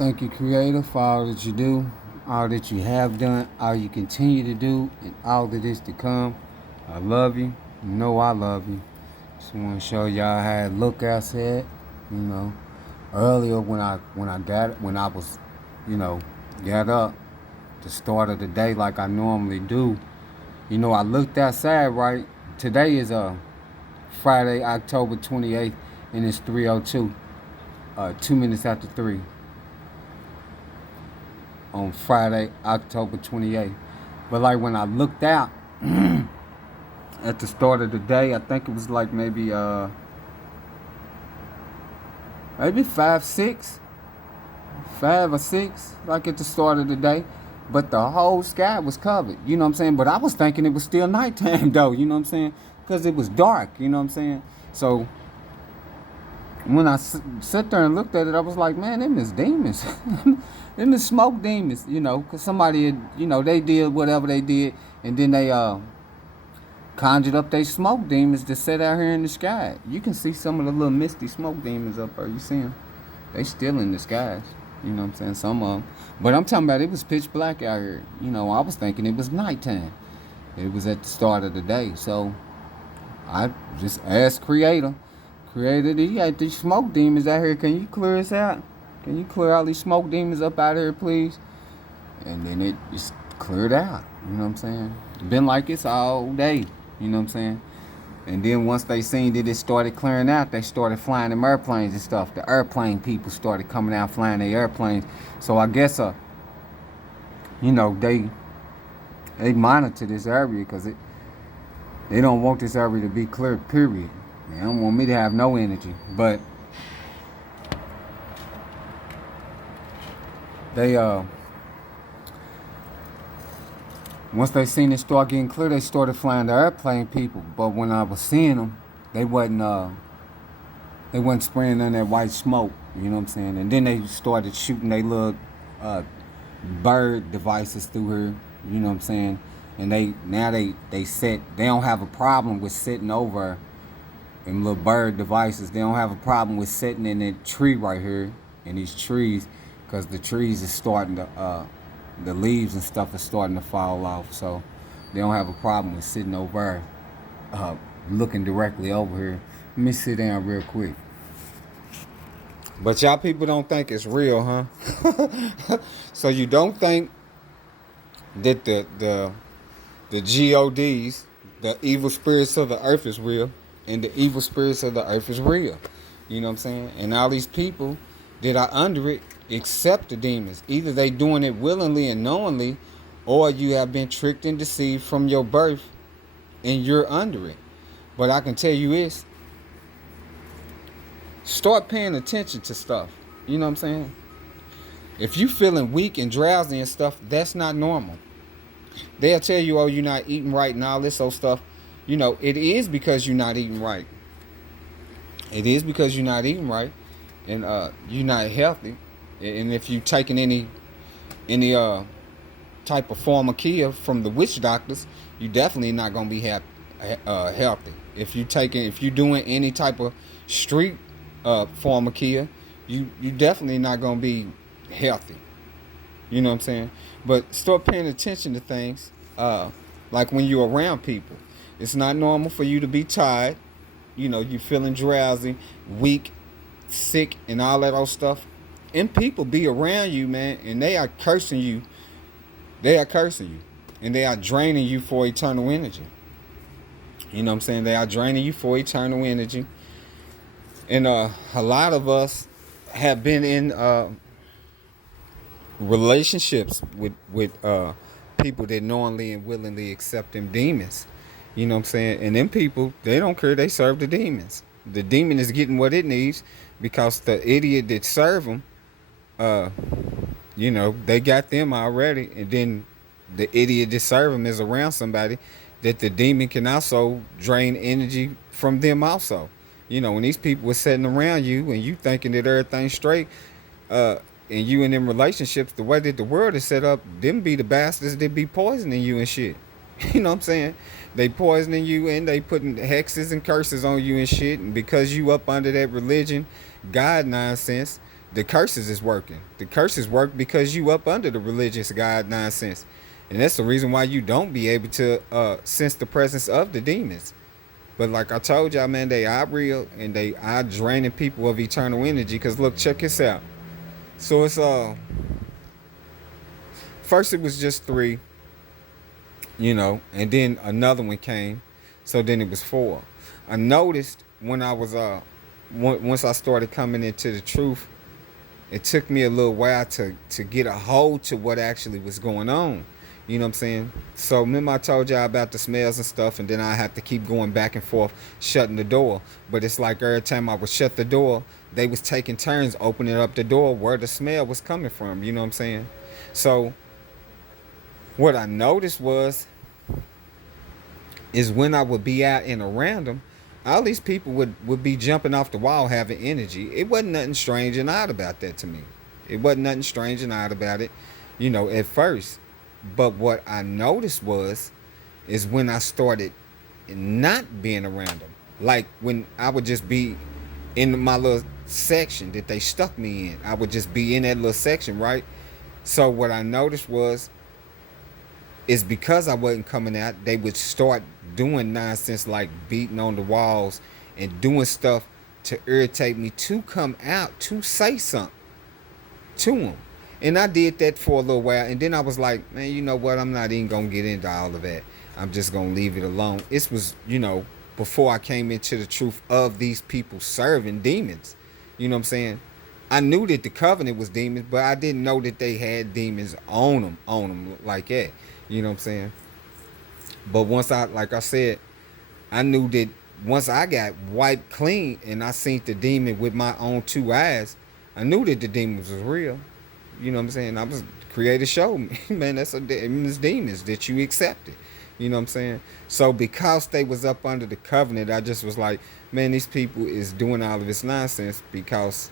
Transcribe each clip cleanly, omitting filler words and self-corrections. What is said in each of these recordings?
Thank you, Creator, for all that you do, all that you have done, all you continue to do, and all that is to come. I love you. You know I love you. Just want to show y'all how it look outside. You know, earlier when I was, got up the start of the day like I normally do. I looked outside. Right, today is Friday, October 28th, and it's 3:02. 2 minutes after 3 on Friday, October 28th. But like when I looked out at the start of the day, I think it was like maybe 5 or 6, like at the start of the day. But the whole sky was covered, you know what I'm saying? But I was thinking it was still nighttime though, you know what I'm saying? Because it was dark, you know what I'm saying? So when I sit there and looked at it, I was like, man, them is demons. Them is smoke demons, because somebody, they did whatever they did, and then they conjured up they smoke demons to sit out here in the sky. You can see some of the little misty smoke demons up there. You see them? They still in the skies. You know what I'm saying? Some of them. But I'm talking about it was pitch black out here. I was thinking it was nighttime. It was at the start of the day. So I just asked Creator. Creator, you got these smoke demons out here. Can you clear us out? Can you clear all these smoke demons up out here, please? And then it just cleared out. You know what I'm saying? Been like this all day. You know what I'm saying? And then once they seen that it started clearing out, they started flying them airplanes and stuff. The airplane people started coming out flying their airplanes. So I guess, they monitor this area because they don't want this area to be cleared, period. They don't want me to have no energy. But they once they seen it start getting clear, they started flying the airplane people. But when I was seeing them, they wasn't spraying none of that white smoke. You know what I'm saying? And then they started shooting their little bird devices through here. You know what I'm saying? And they don't have a problem with sitting over them little bird devices. They don't have a problem with sitting in that tree right here, in these trees, because the trees is starting to the leaves and stuff are starting to fall off. So they don't have a problem with sitting over looking directly over here. Let me sit down real quick. But y'all people don't think it's real, huh? So you don't think that the GODs, the evil spirits of the earth, is real, and the evil spirits of the earth is real. You know what I'm saying? And all these people that are under it accept the demons. Either they doing it willingly and knowingly, or you have been tricked and deceived from your birth, and you're under it. But I can tell you this: start paying attention to stuff. You know what I'm saying? If you feeling weak and drowsy and stuff, that's not normal. They'll tell you, oh, you're not eating right and all this old stuff. It is because you're not eating right. It is because you're not eating right, and you're not healthy. And if you taking any type of pharmacia from the witch doctors, you definitely not gonna be healthy. If you doing any type of street pharmacia, you definitely not gonna be healthy. You know what I'm saying? But start paying attention to things. Like when you're around people, it's not normal for you to be tired. You feeling drowsy, weak, sick, and all that old stuff. And people be around you, man, and they are cursing you. They are cursing you. And they are draining you for eternal energy. You know what I'm saying? They are draining you for eternal energy. And a lot of us have been in relationships with people that knowingly and willingly accept them demons. You know what I'm saying? And them people, they don't care. They serve the demons. The demon is getting what it needs because the idiot that serve them, they got them already. And then the idiot that serve them is around somebody that the demon can also drain energy from them also. When these people were sitting around you and you thinking that everything's straight, and you in them relationships, the way that the world is set up, them be the bastards that be poisoning you and shit. You know what I'm saying? They poisoning you and they putting hexes and curses on you and shit. And because you up under that religion, God nonsense, The curses is working. The curses work because you up under the religious God nonsense. And that's the reason why you don't be able to sense the presence of the demons. But like I told y'all, man, they are real and they are draining people of eternal energy. Cause look, check this out. So it's first it was just three, and then another one came. So then it was four. I noticed when I was once I started coming into the truth, it took me a little while to get a hold to what actually was going on. You know what I'm saying? So remember I told y'all about the smells and stuff, and then I had to keep going back and forth, shutting the door. But it's like every time I would shut the door, they was taking turns opening up the door where the smell was coming from. You know what I'm saying? So what I noticed is when I would be out and around them, all these people would be jumping off the wall having energy. It wasn't nothing strange and odd about that to me. It wasn't nothing strange and odd about it, at first. But what I noticed is when I started not being around them. Like when I would just be in my little section that they stuck me in. I would just be in that little section, right? So what I noticed is because I wasn't coming out, they would start doing nonsense like beating on the walls and doing stuff to irritate me to come out to say something to them. And I did that for a little while, and then I was like, man, you know what? I'm not even gonna get into all of that. I'm just gonna leave it alone. This was, before I came into the truth of these people serving demons. You know what I'm saying? I knew that the covenant was demons, but I didn't know that they had demons on them like that. You know what I'm saying? But like I said, I knew that once I got wiped clean and I seen the demon with my own two eyes, I knew that the demons was real. You know what I'm saying? I was Creator showed me, man, that's demons that you accepted. You know what I'm saying? So because they was up under the covenant, I just was like, man, these people is doing all of this nonsense because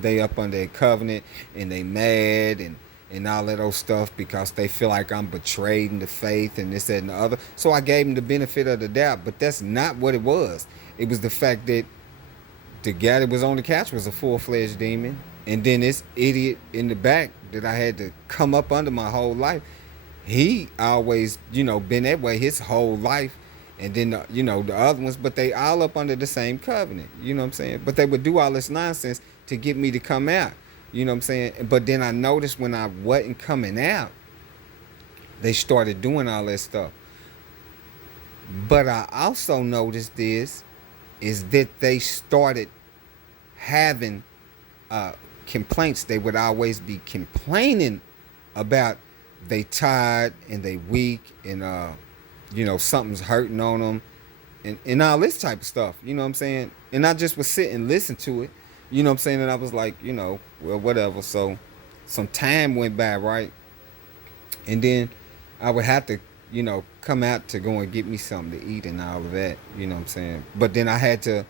they up under a covenant and they mad and all that old stuff because they feel like I'm betraying the faith and this, that, and the other. So I gave them the benefit of the doubt, but that's not what it was. It was the fact that the guy that was on the couch was a full-fledged demon. And then this idiot in the back that I had to come up under my whole life, he always, been that way his whole life. And then, the other ones, but they all up under the same covenant. You know what I'm saying? But they would do all this nonsense to get me to come out. You know what I'm saying? But then I noticed when I wasn't coming out, they started doing all that stuff. But I also noticed is that they started having complaints. They would always be complaining about they tired and they weak and something's hurting on them and all this type of stuff. You know what I'm saying? And I just would sit and listen to it. You know what I'm saying? And I was like, well, whatever. So some time went by, right? And then I would have to, come out to go and get me something to eat and all of that. You know what I'm saying? But then I had to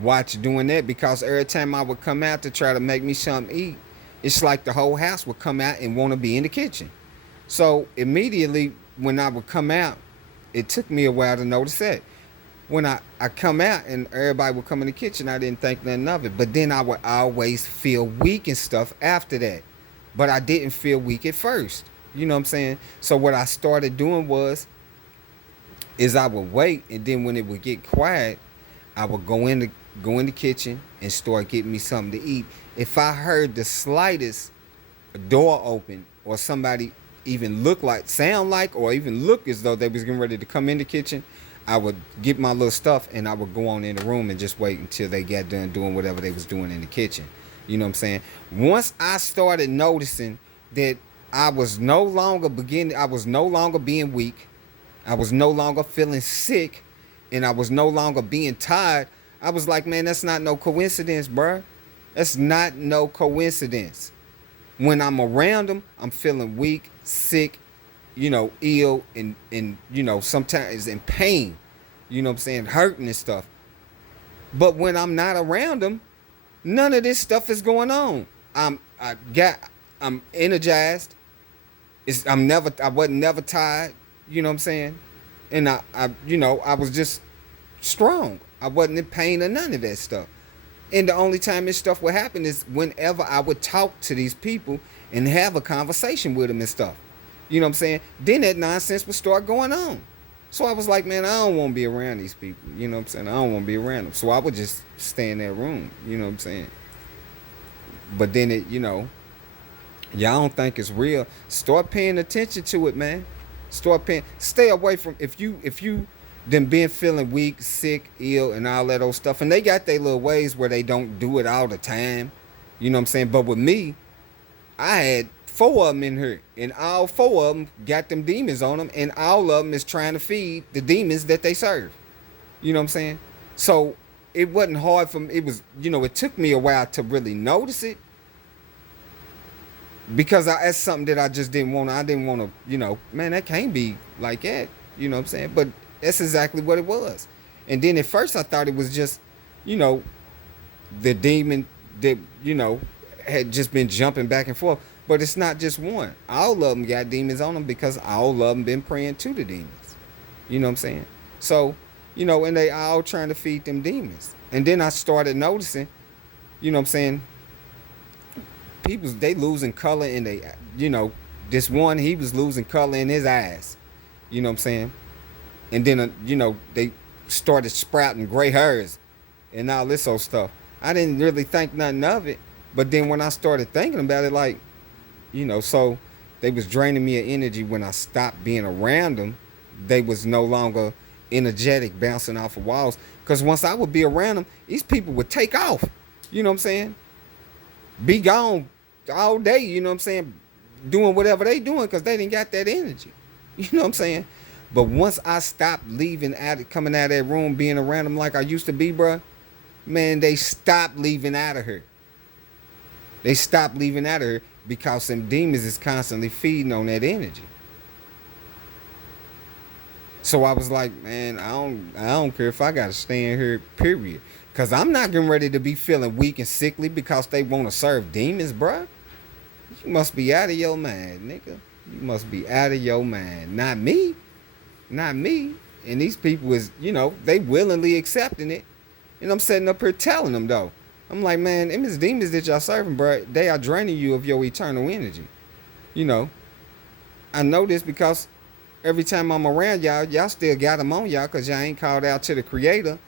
watch doing that because every time I would come out to try to make me something to eat, it's like the whole house would come out and want to be in the kitchen. So immediately when I would come out, it took me a while to notice that. When I come out and everybody would come in the kitchen, I didn't think nothing of it. But then I would always feel weak and stuff after that. But I didn't feel weak at first. You know what I'm saying? So what I started doing is I would wait, and then when it would get quiet, I would go in the kitchen and start getting me something to eat. If I heard the slightest door open or somebody even sound like, or even look as though they was getting ready to come in the kitchen, I would get my little stuff and I would go on in the room and just wait until they got done doing whatever they was doing in the kitchen. You know what I'm saying? Once I started noticing that I was no longer being weak, I was no longer feeling sick, and I was no longer being tired, I was like, man, that's not no coincidence, bruh. That's not no coincidence. When I'm around them, I'm feeling weak, sick, ill, and sometimes in pain, you know what I'm saying, hurting and stuff. But when I'm not around them, none of this stuff is going on. I'm energized. I wasn't never tired, you know what I'm saying? And I was just strong. I wasn't in pain or none of that stuff. And the only time this stuff would happen is whenever I would talk to these people and have a conversation with them and stuff. You know what I'm saying? Then that nonsense would start going on. So I was like, man, I don't want to be around these people. You know what I'm saying? I don't want to be around them. So I would just stay in that room. You know what I'm saying? But then y'all don't think it's real. Start paying attention to it, man. Start paying. Stay away from if you then been feeling weak, sick, ill, and all that old stuff. And they got their little ways where they don't do it all the time. You know what I'm saying? But with me, I had 4 of them in here, and all 4 of them got them demons on them, and all of them is trying to feed the demons that they serve. You know what I'm saying? So it wasn't hard for me. It was, it took me a while to really notice it because that's something that I just didn't want. I didn't want to, man, that can't be like that. You know what I'm saying? But that's exactly what it was. And then at first I thought it was just, you know, the demon that, had just been jumping back and forth. But it's not just one. All of them got demons on them because all of them been praying to the demons. You know what I'm saying? So, and they all trying to feed them demons. And then I started noticing, you know what I'm saying, people, they losing color in they, this one, he was losing color in his eyes. You know what I'm saying? And then, they started sprouting gray hairs and all this old stuff. I didn't really think nothing of it. But then when I started thinking about it, like, so they was draining me of energy when I stopped being around them. They was no longer energetic, bouncing off of walls. Because once I would be around them, these people would take off. You know what I'm saying? Be gone all day, you know what I'm saying? Doing whatever they doing because they didn't got that energy. You know what I'm saying? But once I stopped leaving, coming out of that room, being around them like I used to be, bruh, man, they stopped leaving out of here. They stopped leaving out of here because some demons is constantly feeding on that energy. So I was like, man, I don't care if I gotta stay in here, period. Cause I'm not getting ready to be feeling weak and sickly because they want to serve demons, bruh. You must be out of your mind, nigga. You must be out of your mind. Not me. Not me. And these people is, they willingly accepting it. And I'm sitting up here telling them though. I'm like, man, them is demons that y'all serving, bruh. They are draining you of your eternal energy. I know this because every time I'm around y'all still got them on y'all because y'all ain't called out to the creator.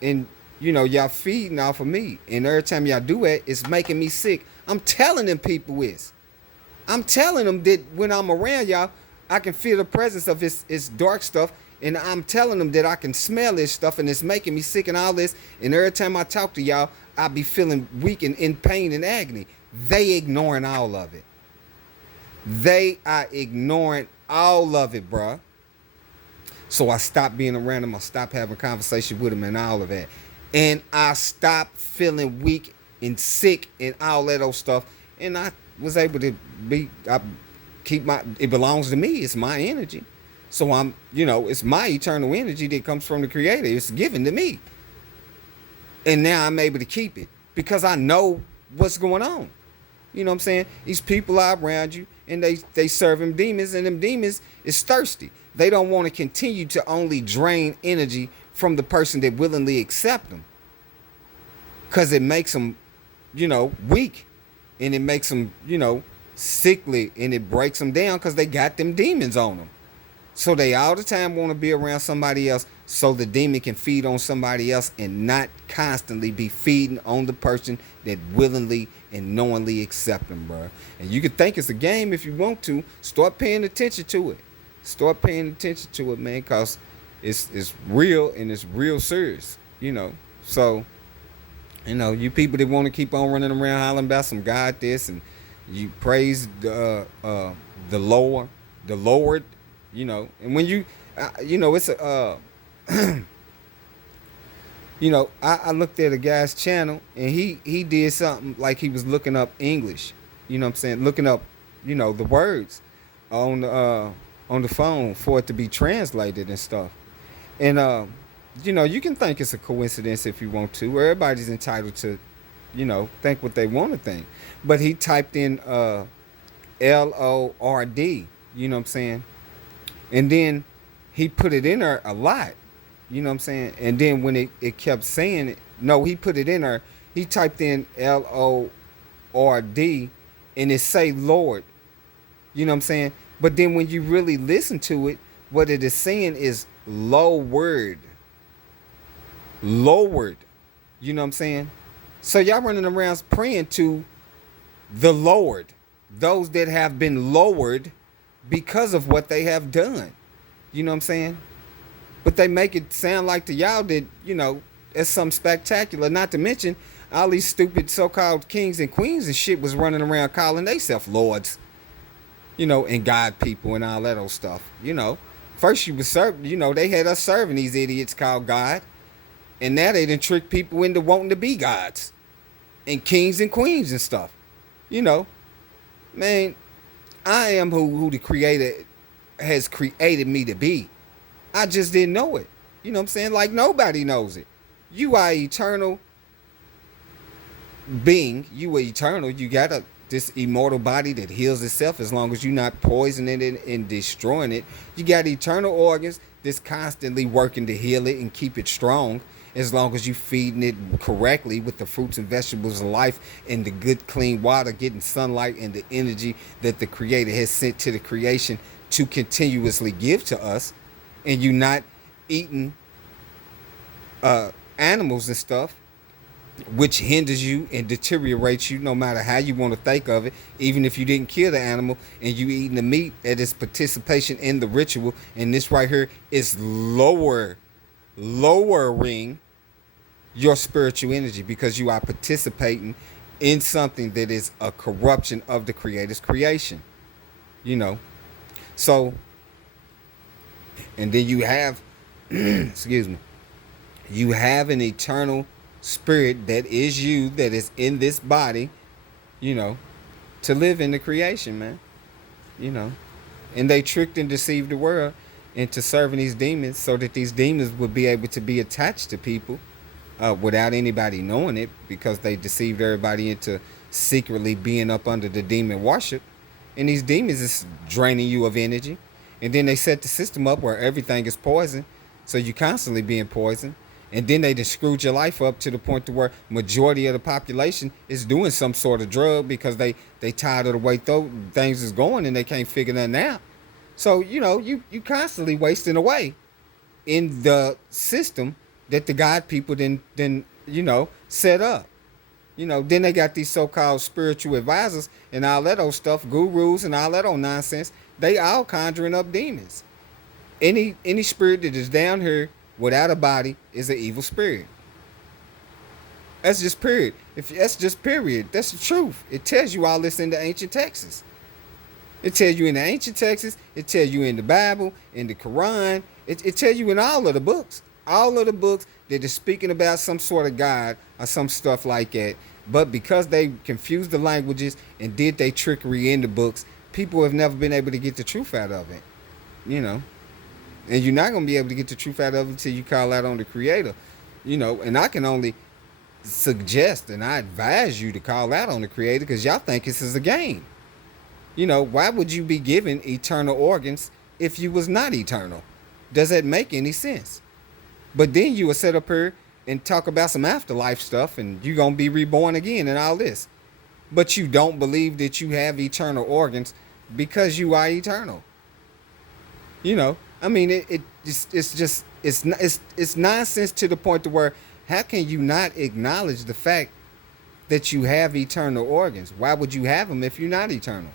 And, y'all feeding off of me. And every time y'all do it, it's making me sick. I'm telling them people this. I'm telling them that when I'm around y'all, I can feel the presence of this dark stuff. And I'm telling them that I can smell this stuff and it's making me sick and all this. And every time I talk to y'all, I be feeling weak and in pain and agony. They ignoring all of it. They are ignoring all of it, bruh. So I stopped being around them. I stopped having conversation with them and all of that. And I stopped feeling weak and sick and all that old stuff. And I was able to it belongs to me. It's my energy. So I'm, it's my eternal energy that comes from the Creator. It's given to me. And now I'm able to keep it because I know what's going on. You know what I'm saying? These people are around you and they serve them demons, and them demons is thirsty. They don't want to continue to only drain energy from the person that willingly accept them. Because it makes them, weak. And it makes them, sickly. And it breaks them down because they got them demons on them. So they all the time want to be around somebody else so the demon can feed on somebody else and not constantly be feeding on the person that willingly and knowingly accept them, bro. And you can think it's a game if you want to. Start paying attention to it. Start paying attention to it, man, because it's real and it's real serious, So, you people that want to keep on running around hollering about some God this and you praise the Lord, and when you, it's a, I looked at a guy's channel and he did something like he was looking up English, looking up, the words on the phone for it to be translated and stuff. And, you can think it's a coincidence if you want to. Everybody's entitled to, think what they want to think. But he typed in LORD, you know what I'm saying? And then he put it in there a lot, you know what I'm saying? And then when it kept saying it, no, he put it in there He typed in LORD and it say Lord. You know what I'm saying? But then when you really listen to it, what it is saying is lowered. Lowered. You know what I'm saying? So y'all running around praying to the Lord, those that have been lowered because of what they have done. You know what I'm saying? But they make it sound like to y'all that, it's something spectacular. Not to mention, all these stupid so-called kings and queens and shit was running around calling themselves lords, and God people and all that old stuff. First you was serving, they had us serving these idiots called God. And now they done trick people into wanting to be gods and kings and queens and stuff. Man, I am who the creator has created me to be. I just didn't know it. You know what I'm saying? Like nobody knows it. You are eternal being. You are eternal. You got this immortal body that heals itself as long as you're not poisoning it and destroying it. You got eternal organs that's constantly working to heal it and keep it strong as long as you feeding it correctly with the fruits and vegetables of life and the good clean water, getting sunlight and the energy that the creator has sent to the creation to continuously give to us. And you not eating animals and stuff, which hinders you and deteriorates you no matter how you want to think of it. Even if you didn't kill the animal and you eating the meat, that is participation in the ritual. And this right here is lowering your spiritual energy because you are participating in something that is a corruption of the creator's creation. So, and then you have excuse me, you have an eternal spirit that is you, that is in this body, to live in the creation, man. And they tricked and deceived the world into serving these demons so that these demons would be able to be attached to people without anybody knowing it, because they deceived everybody into secretly being up under the demon worship. And these demons is draining you of energy. And then they set the system up where everything is poison, so you're constantly being poisoned. And then they just screwed your life up to the point to where majority of the population is doing some sort of drug because they tired of the way things is going and they can't figure nothing out. So, you constantly wasting away in the system that the God people then set up. Then they got these so-called spiritual advisors and all that old stuff, gurus and all that old nonsense. They all conjuring up demons. Any spirit that is down here without a body is an evil spirit. That's just period. That's just period. That's the truth. It tells you all this in the ancient texts. It tells you in the ancient texts. It tells you in the Bible, in the Quran. It tells you in all of the books. All of the books that is speaking about some sort of God or some stuff like that. But because they confused the languages and did their trickery in the books, people have never been able to get the truth out of it. And you're not going to be able to get the truth out of it until you call out on the creator. And I can only suggest and I advise you to call out on the creator because y'all think this is a game. Why would you be given eternal organs if you was not eternal? Does that make any sense? But then you will sit up here and talk about some afterlife stuff and you're going to be reborn again and all this. But you don't believe that you have eternal organs because you are eternal. I mean, it's nonsense to the point to where how can you not acknowledge the fact that you have eternal organs? Why would you have them if you're not eternal?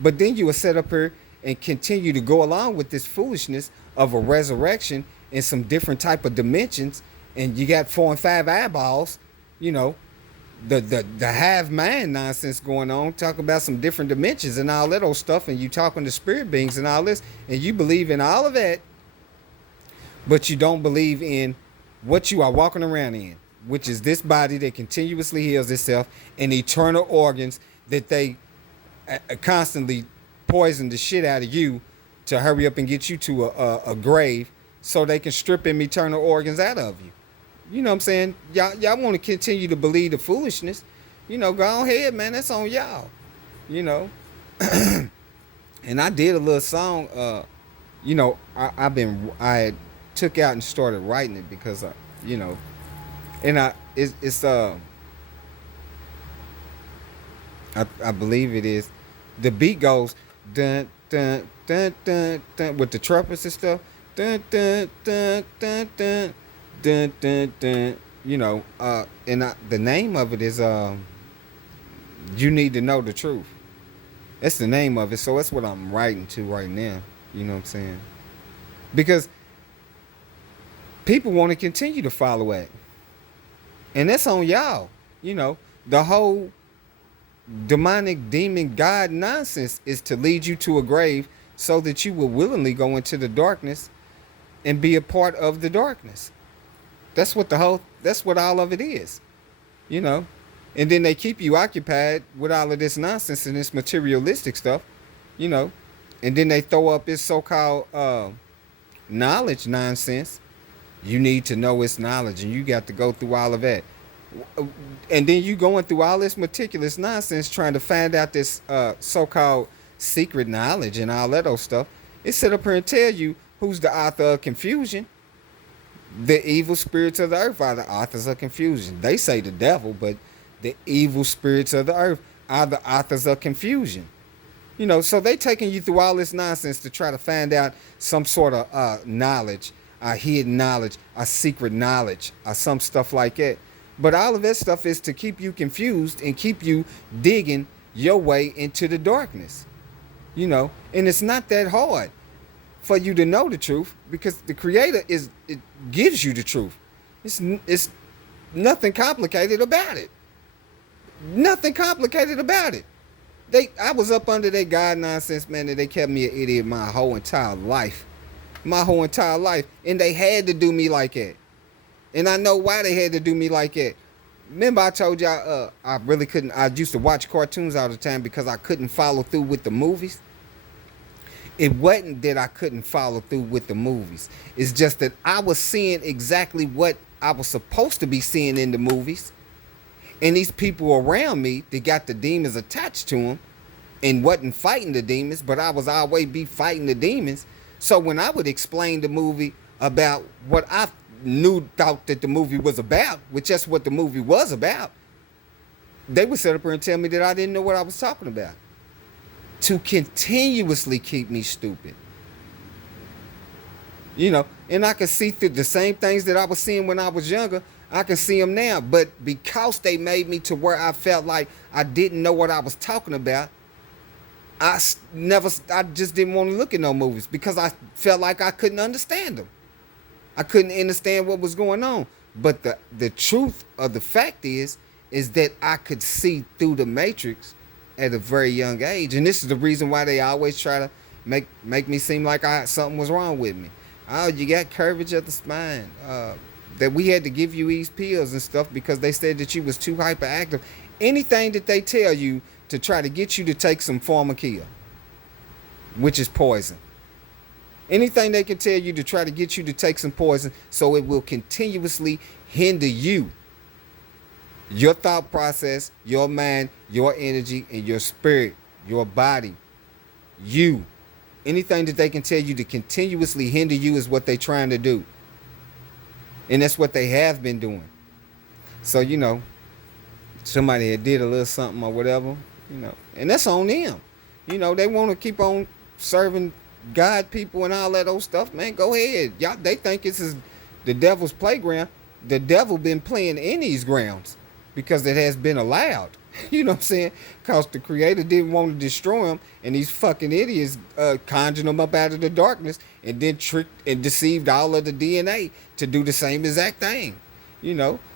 But then you will sit up here and continue to go along with this foolishness of a resurrection in some different type of dimensions, and you got 4 and 5 eyeballs, the hive mind nonsense going on, talk about some different dimensions and all that old stuff, and you talking to spirit beings and all this, and you believe in all of that, but you don't believe in what you are walking around in, which is this body that continuously heals itself and eternal organs that they constantly poison the shit out of you to hurry up and get you to a grave so they can strip them eternal organs out of you. You know what I'm saying? Y'all want to continue to believe the foolishness. Go ahead, man. That's on y'all. And I did a little song. I took out and started writing it because, and it's I believe it is. The beat goes dun dun dun dun dun with the trumpets and stuff. Dun dun dun dun dun dun dun dun. The name of it is You Need to Know the Truth. That's the name of it. So that's what I'm writing to right now. You know what I'm saying? Because people want to continue to follow it, and that's on y'all. The whole demonic demon god nonsense is to lead you to a grave so that you will willingly go into the darkness and be a part of the darkness. That's what all of it is, you know. And then they keep you occupied with all of this nonsense and this materialistic stuff, you know. And then they throw up this so-called knowledge nonsense. You need to know it's knowledge, and you got to go through all of that. And then you going through all this meticulous nonsense trying to find out this so-called secret knowledge and all that old stuff. It sit up here and tell you who's the author of confusion. The evil spirits of the earth are the authors of confusion. They say the devil, but the evil spirits of the earth are the authors of confusion. So they taking you through all this nonsense to try to find out some sort of knowledge, a hidden knowledge, a secret knowledge, or some stuff like that. But all of that stuff is to keep you confused and keep you digging your way into the darkness. And it's not that hard for you to know the truth, because the Creator it gives you the truth. It's nothing complicated about it. Nothing complicated about it. I was up under that God nonsense, man, that they kept me an idiot my whole entire life. And they had to do me like that. And I know why they had to do me like that. Remember I told y'all I really couldn't. I used to watch cartoons all the time because I couldn't follow through with the movies. It wasn't that I couldn't follow through with the movies. It's just that I was seeing exactly what I was supposed to be seeing in the movies. And these people around me, they got the demons attached to them and wasn't fighting the demons, but I was always be fighting the demons. So when I would explain the movie about what I thought that the movie was about, which is what the movie was about, they would sit up here and tell me that I didn't know what I was talking about, to continuously keep me stupid. And I could see through the same things that I was seeing when I was younger. I can see them now, but because they made me to where I felt like I didn't know what I was talking about, I just didn't want to look at no movies because I felt like I couldn't understand them. I couldn't understand what was going on. But the truth of the fact is that I could see through the matrix at a very young age. And this is the reason why they always try to make me seem like something was wrong with me. Oh, you got curvature of the spine. That we had to give you these pills and stuff because they said that you was too hyperactive. Anything that they tell you to try to get you to take some pharmacia, which is poison. Anything they can tell you to try to get you to take some poison so it will continuously hinder you, your thought process, your mind, your energy, and your spirit, your body, you. Anything that they can tell you to continuously hinder you is what they're trying to do. And that's what they have been doing. So, somebody had did a little something or whatever, and that's on them. They want to keep on serving God people and all that old stuff, man. Go ahead. Y'all, they think this is the devil's playground. The devil been playing in these grounds because it has been allowed. You know what I'm saying? Because the Creator didn't want to destroy them, and these fucking idiots conjured them up out of the darkness and then tricked and deceived all of the DNA to do the same exact thing.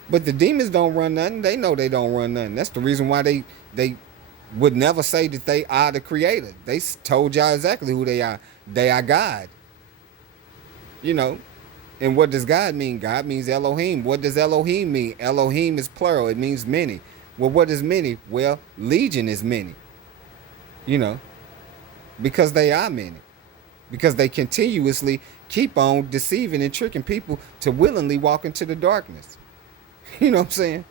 But the demons don't run nothing. They know they don't run nothing. That's the reason why they would never say that they are the Creator. They told y'all exactly who they are. They are God. And what does God mean? God means Elohim. What does Elohim mean? Elohim is plural. It means many. Well, what is many? Well, legion is many. Because they are many. Because they continuously keep on deceiving and tricking people to willingly walk into the darkness. You know what I'm saying?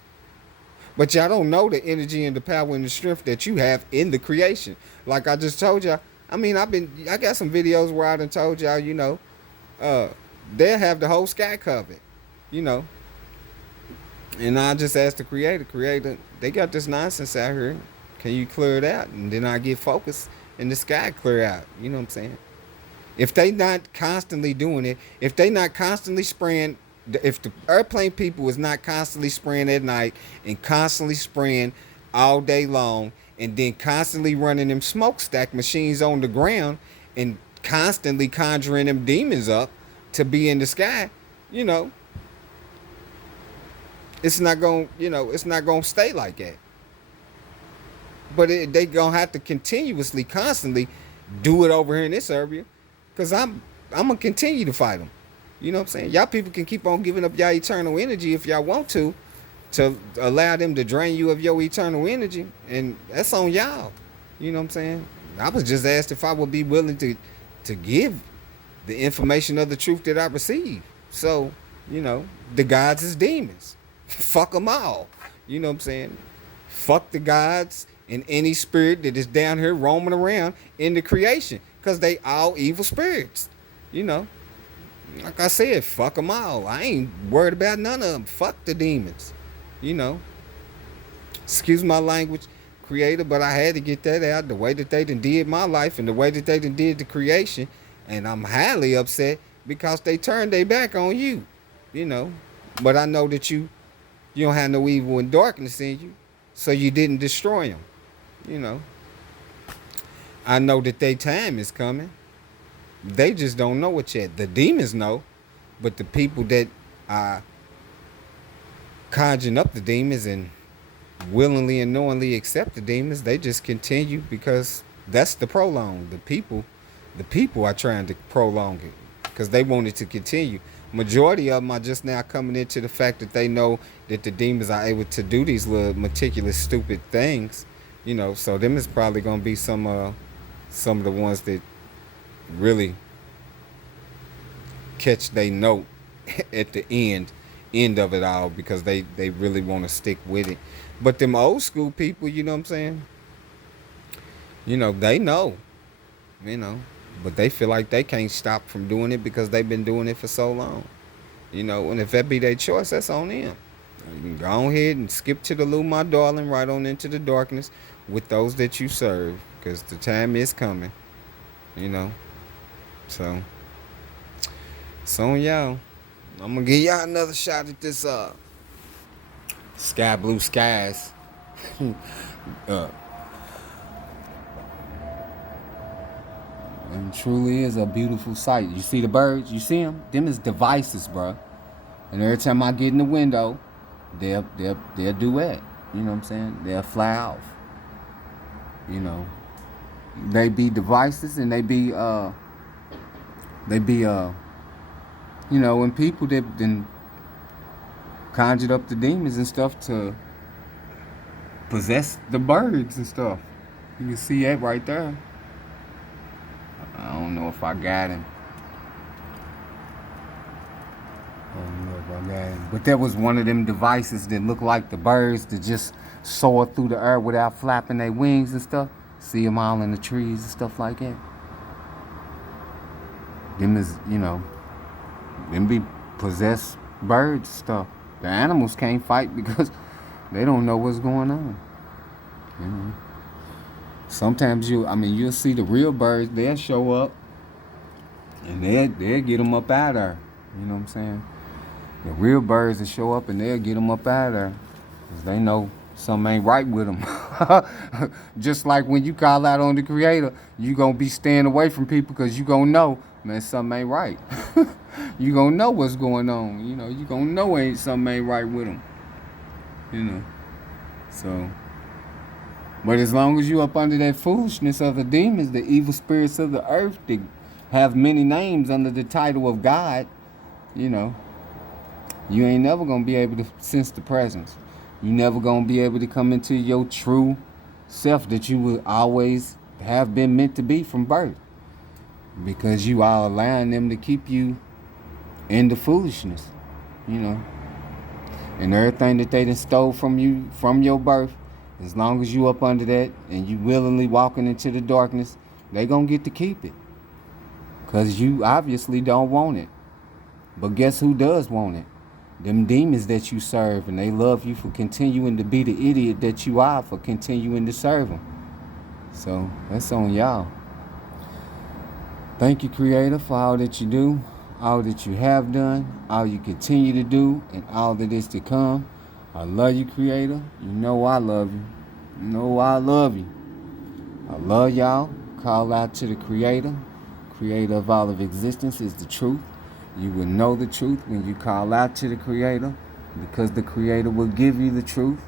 But y'all don't know the energy and the power and the strength that you have in the creation. Like I just told y'all. I got some videos where I done told y'all, they'll have the whole sky covered. And I just asked the Creator, they got this nonsense out here Can you clear it out? And then I get focused and the sky clear out. You know what I'm saying? If they not constantly doing it, if they not constantly spraying, if the airplane people is not constantly spraying at night and constantly spraying all day long, and then constantly running them smokestack machines on the ground and constantly conjuring them demons up to be in the sky, you know, it's not gonna stay like that. But they gonna have to continuously, constantly do it over here in this area, cause I'm gonna continue to fight them. You know what I'm saying? Y'all people can keep on giving up y'all eternal energy if y'all want to allow them to drain you of your eternal energy, and that's on y'all. You know what I'm saying? I was just asked if I would be willing to give the information of the truth that I received. So, you know, the gods is demons. Fuck them all. You know what I'm saying? Fuck the gods and any spirit that is down here roaming around in the creation, because they all evil spirits. You know, like I said, fuck them all. I ain't worried about none of them. Fuck the demons. You know, excuse my language, creator, but I had to get that out. The way that they done did my life and the way that they done did the creation, and I'm highly upset because they turned their back on you. You know, but I know that you don't have no evil and darkness in you, so you didn't destroy them. You know, I know that their time is coming. They just don't know it yet. The demons know, but the people that are conjuring up the demons and willingly and knowingly accept the demons, they just continue because that's the prolong. The people are trying to prolong it because they want it to continue. Majority of them are just now coming into the fact that they know that the demons are able to do these little meticulous, stupid things. You know, so them is probably gonna be some of the ones that really catch they note at the end of it all, because they really want to stick with it. But them old school people, you know what I'm saying? You know, they know, you know, but they feel like they can't stop from doing it because they've been doing it for so long. You know, and if that be their choice, that's on them. You can go ahead and skip to the loo, my darling, right on into the darkness with those that you serve, because the time is coming, you know. So y'all, I'm gonna give y'all another shot at this sky blue skies. uh, and truly is a beautiful sight. You see the birds? You see them? Them is devices, bro. And every time I get in the window, they'll duet. You know what I'm saying? They'll fly off. You know, they be devices, and they be you know, when people that then conjured up the demons and stuff to possess the birds and stuff. You can see that right there. I don't know if I got him. But there was one of them devices that looked like the birds that just soar through the air without flapping their wings and stuff. See them all in the trees and stuff like that. Them is, you know, them be possessed birds and stuff. The animals can't fight because they don't know what's going on. You know. Sometimes you'll see the real birds, they'll show up and they'll get them up out of there. You know what I'm saying? The real birds will show up and they'll get them up out of there because they know something ain't right with them. Just like when you call out on the creator, you going to be staying away from people because you going to know, man, something ain't right. You going to know what's going on. You know, you going to know something ain't right with them. You know. So, but as long as you up under that foolishness of the demons, the evil spirits of the earth, that have many names under the title of God, you know, you ain't never going to be able to sense the presence. You never going to be able to come into your true self that you will always have been meant to be from birth. Because you are allowing them to keep you in the foolishness, you know. And everything that they done stole from you, from your birth, as long as you up under that and you willingly walking into the darkness, they going to get to keep it. Because you obviously don't want it. But guess who does want it? them demons that you serve, and they love you for continuing to be the idiot that you are for continuing to serve them. So that's on y'all. Thank you, Creator, for all that you do, all that you have done, all you continue to do, and all that is to come. I love you, Creator. You know I love you. You know I love you. I love y'all. Call out to the Creator. Creator of all of existence is the truth. You will know the truth when you call out to the Creator, because the Creator will give you the truth,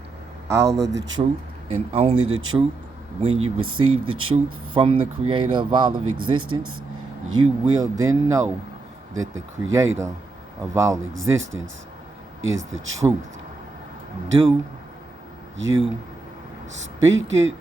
all of the truth, and only the truth. When you receive the truth from the Creator of all of existence, you will then know that the Creator of all existence is the truth. Do you speak it?